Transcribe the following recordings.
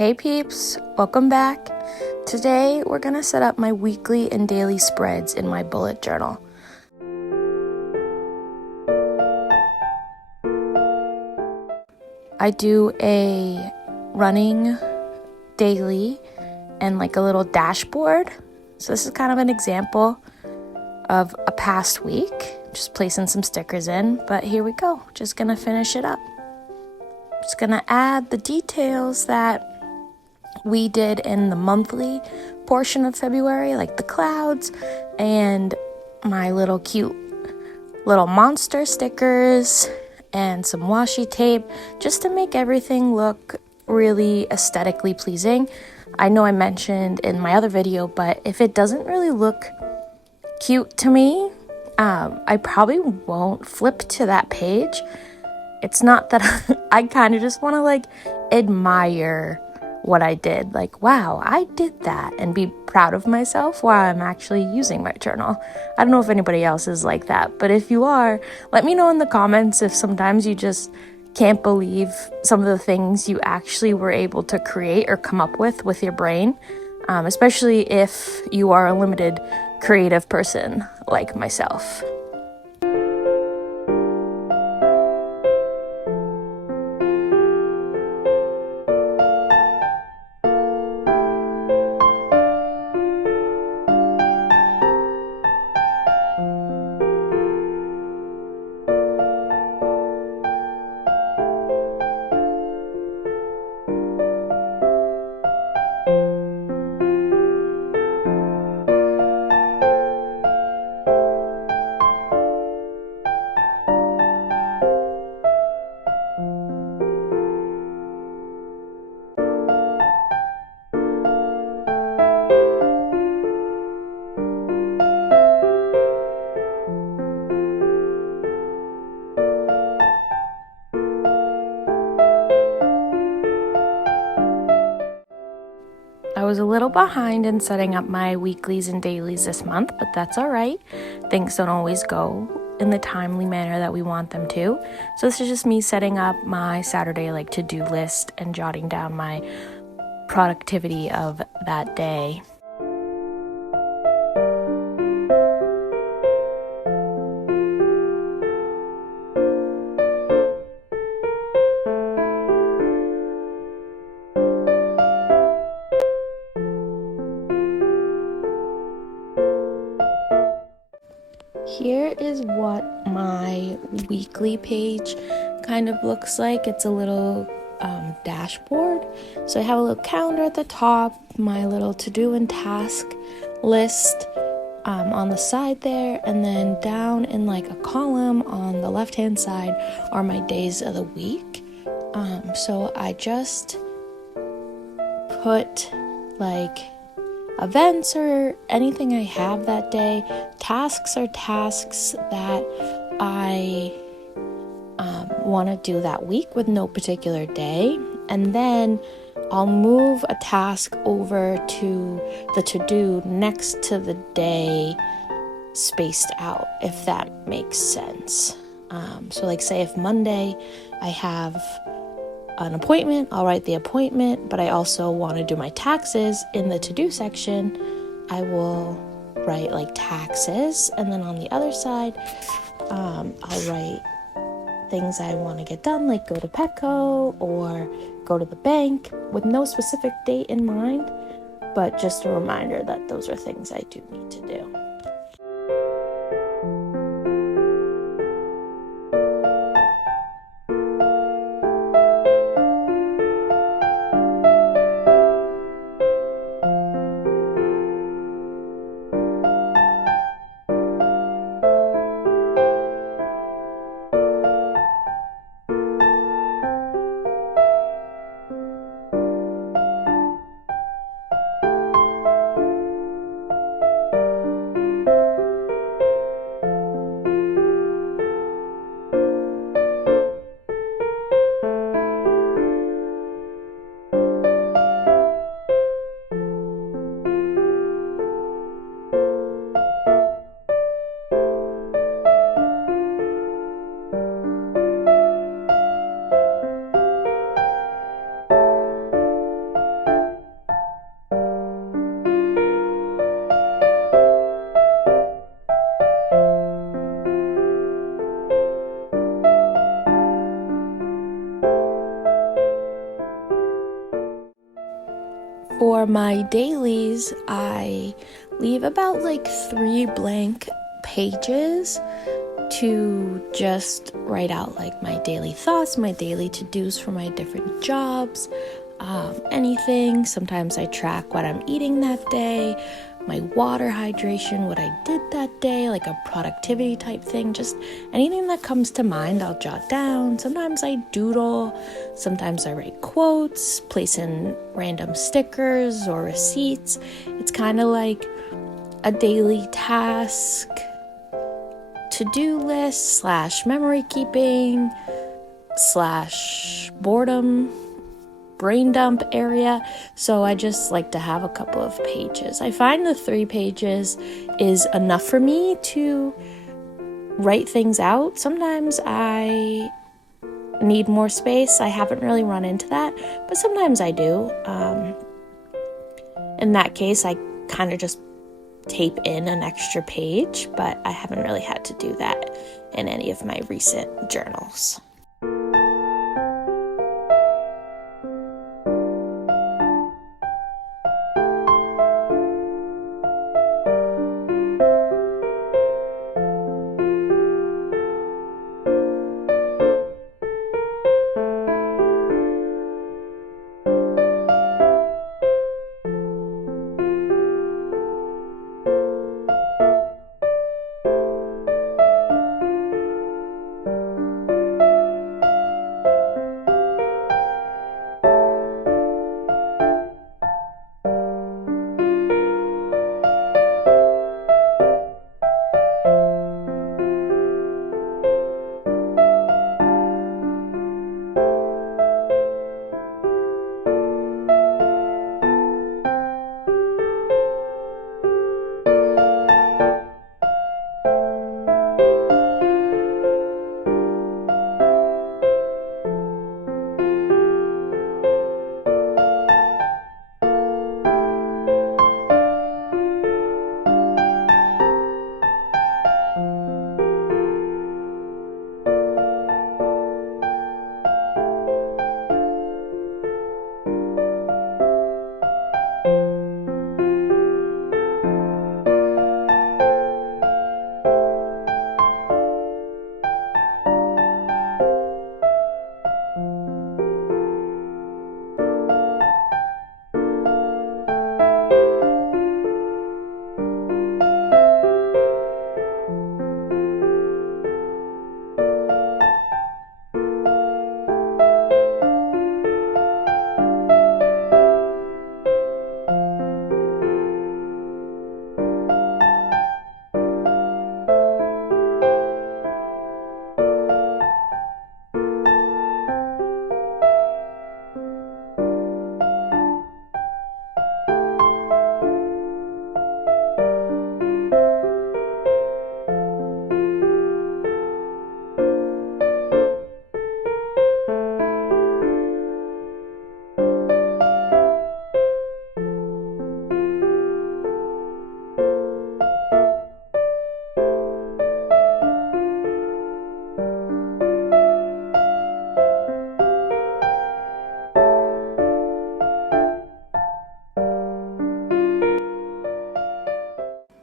Hey peeps, welcome back. Today we're gonna set up my weekly and daily spreads in my bullet journal. I do a running daily and like a little dashboard. So this is kind of an example of a past week, just placing some stickers in, but here we go, just gonna finish it up. Just gonna add the details that we did in the monthly portion of February, like the clouds and my little cute little monster stickers and some washi tape, just to make everything look really aesthetically pleasing. I know I mentioned in my other video, but if it doesn't really look cute to me, I probably won't flip to that page. It's not that I kind of just want to like admire what I did, like, wow, I did that, and be proud of myself while I'm actually using my journal. I don't know if anybody else is like that, but if you are, let me know in the comments if sometimes you just can't believe some of the things you actually were able to create or come up with your brain, especially if you are a limited creative person like myself. I was a little behind in setting up my weeklies and dailies this month, but that's all right. Things don't always go in the timely manner that we want them to. So this is just me setting up my Saturday like to-do list and jotting down my productivity of that day. Here is what my weekly page kind of looks like. It's a little dashboard. So I have a little calendar at the top, my little to-do and task list on the side there, and then down in like a column on the left-hand side are my days of the week. So I just put like events or anything I have that day. Tasks are tasks that I want to do that week with no particular day. And then I'll move a task over to the to-do next to the day spaced out, if that makes sense. So like say if Monday I have an appointment, I'll write the appointment, but I also want to do my taxes in the to-do section. I will write like taxes, and then on the other side, I'll write things I want to get done, like go to Petco or go to the bank, with no specific date in mind, but just a reminder that those are things I do need to do. my dailies, I leave about like 3 blank pages to just write out like my daily thoughts, my daily to-dos for my different jobs, anything. Sometimes I track what I'm eating that day, my water hydration, what I did that day, like a productivity type thing. Just anything that comes to mind, I'll jot down. Sometimes I doodle, sometimes I write quotes, place in random stickers or receipts. It's kind of like a daily task, to-do list / memory keeping / boredom brain dump area. So I just like to have a couple of pages. I find the 3 pages is enough for me to write things out. Sometimes I need more space. I haven't really run into that, but sometimes I do. In that case, I kind of just tape in an extra page, but I haven't really had to do that in any of my recent journals.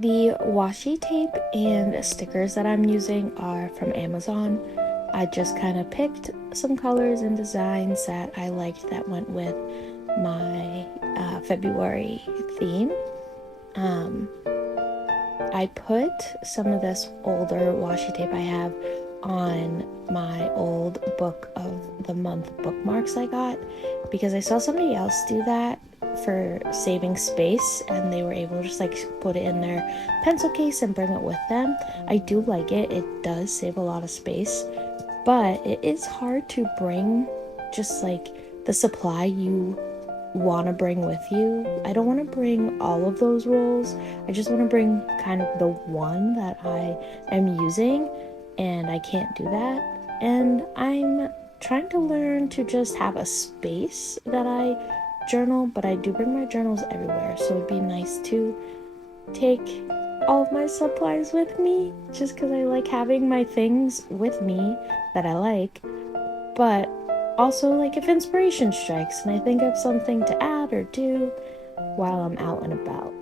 The washi tape and stickers that I'm using are from Amazon. I just kind of picked some colors and designs that I liked that went with my February theme. I put some of this older washi tape I have on my old book of the month bookmarks I got because I saw somebody else do that for saving space, and they were able to just like put it in their pencil case and bring it with them. I do like it. It does save a lot of space, but it is hard to bring just like the supply you want to bring with you. I don't want to bring all of those rolls. I just want to bring kind of the one that I am using, and I can't do that. And I'm trying to learn to just have a space that I journal, but I do bring my journals everywhere, so it'd be nice to take all of my supplies with me just because I like having my things with me that I like. But also, like, if inspiration strikes and I think of something to add or do, while I'm out and about.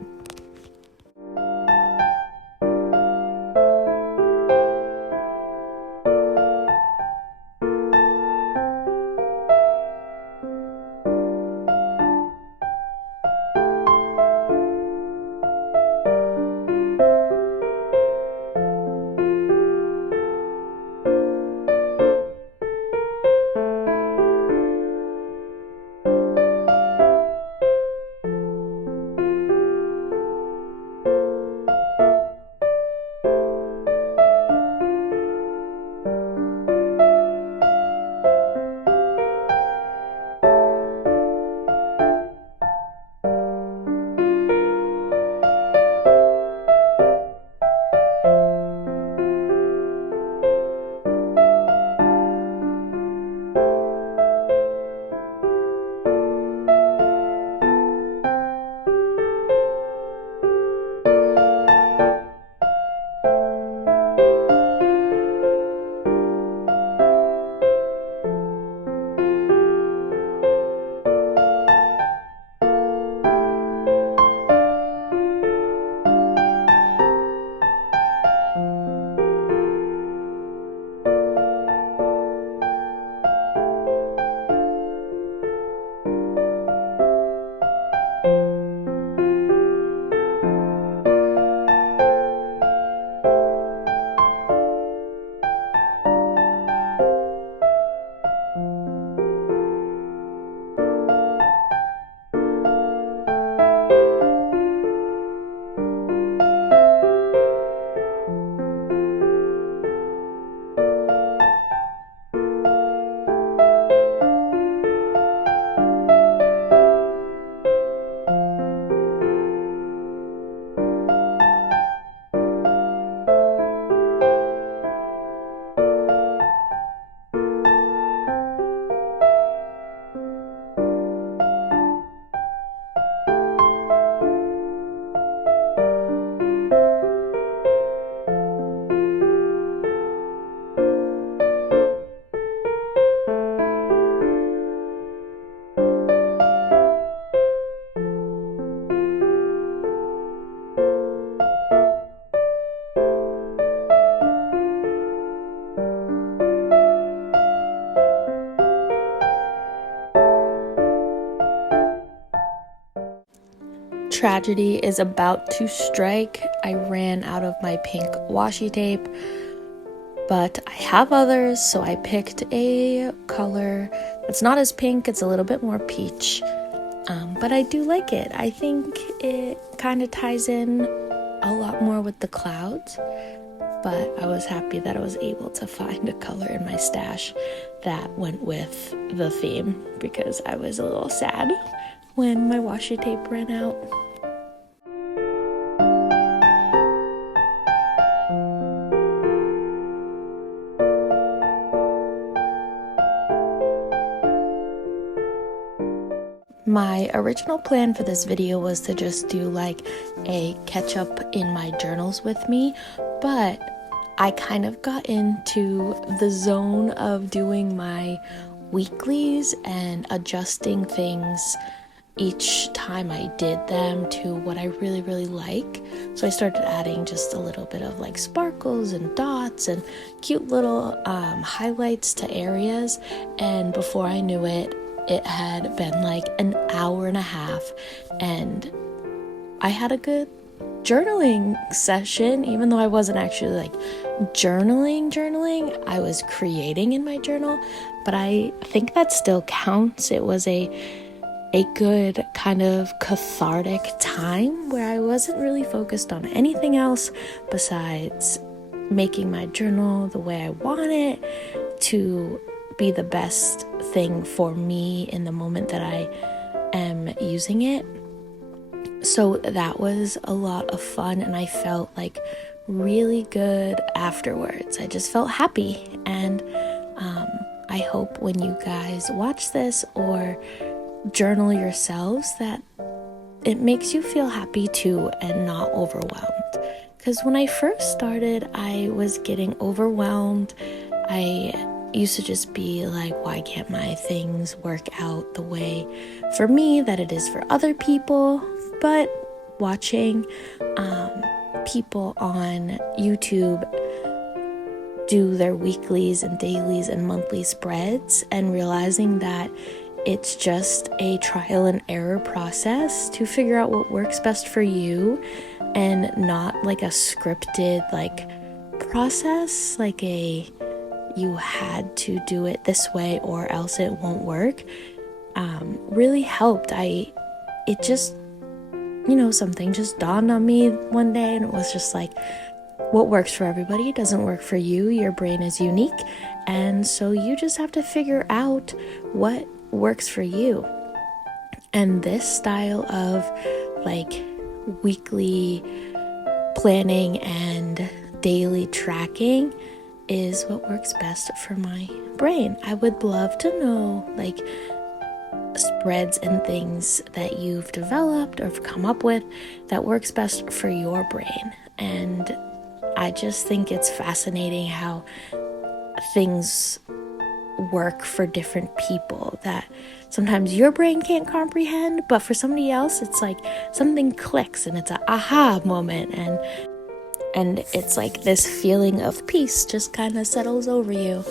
Tragedy is about to strike. I ran out of my pink washi tape, but I have others, so I picked a color that's not as pink. It's a little bit more peach, but I do like it. I think it kind of ties in a lot more with the clouds, but I was happy that I was able to find a color in my stash that went with the theme, because I was a little sad when my washi tape ran out. My original plan for this video was to just do like a catch up in my journals with me, but I kind of got into the zone of doing my weeklies and adjusting things each time I did them to what I really like. So I started adding just a little bit of like sparkles and dots and cute little highlights to areas, and before I knew it, it had been like an hour and a half, and I had a good journaling session. Even though I wasn't actually like journaling, I was creating in my journal, but I think that still counts. It was a good kind of cathartic time where I wasn't really focused on anything else besides making my journal the way I want it to be the best thing for me in the moment that I am using it. So that was a lot of fun, and I felt like really good afterwards. I just felt happy, and I hope when you guys watch this or journal yourselves that it makes you feel happy too and not overwhelmed. Because when I first started, I was getting overwhelmed. I used to just be like, why can't my things work out the way for me that it is for other people? But watching people on YouTube do their weeklies and dailies and monthly spreads, and realizing that it's just a trial and error process to figure out what works best for you, and not like a scripted like process, like a you had to do it this way or else it won't work, really helped. It just, something just dawned on me one day, and it was just like, what works for everybody doesn't work for you. Your brain is unique, and so you just have to figure out what works for you. And this style of like weekly planning and daily tracking is what works best for my brain. I would love to know like spreads and things that you've developed or have come up with that works best for your brain. And I just think it's fascinating how things work for different people, that sometimes your brain can't comprehend, but for somebody else it's like something clicks and it's an aha moment, and it's like this feeling of peace just kind of settles over you.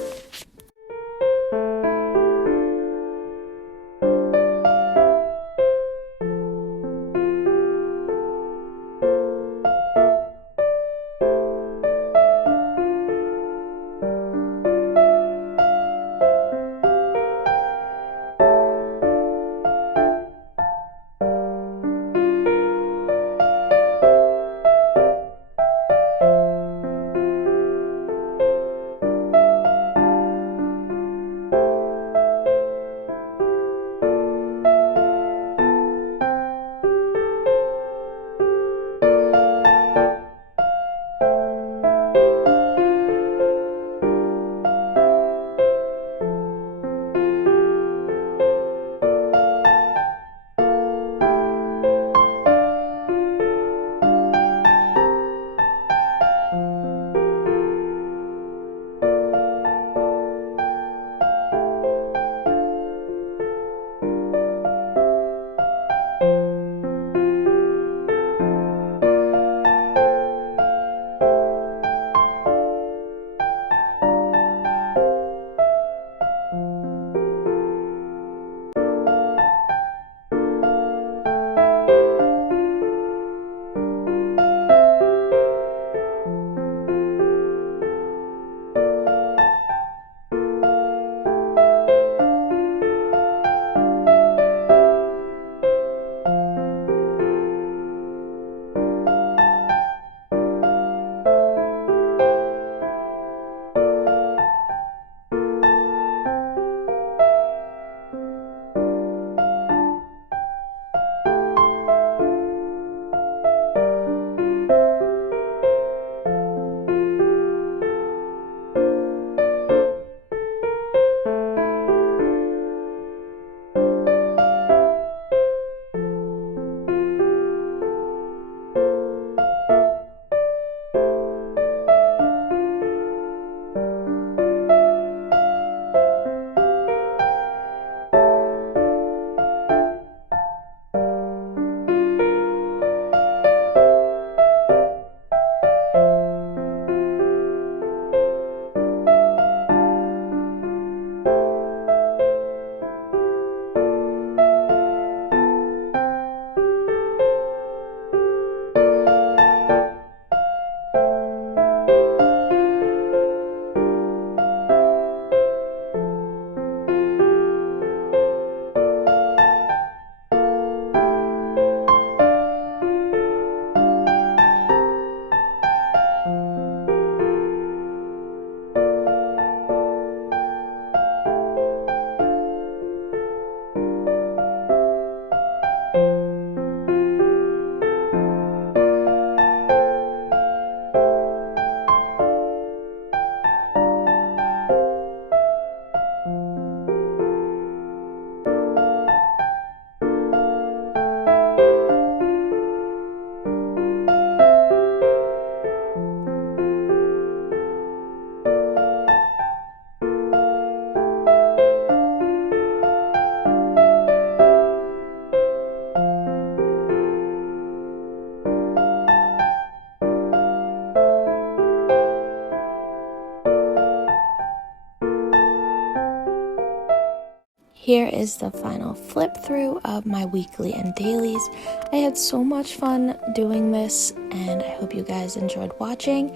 Here is the final flip through of my weekly and dailies. I had so much fun doing this, and I hope you guys enjoyed watching.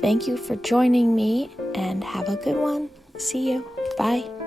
Thank you for joining me, and have a good one. See you. Bye.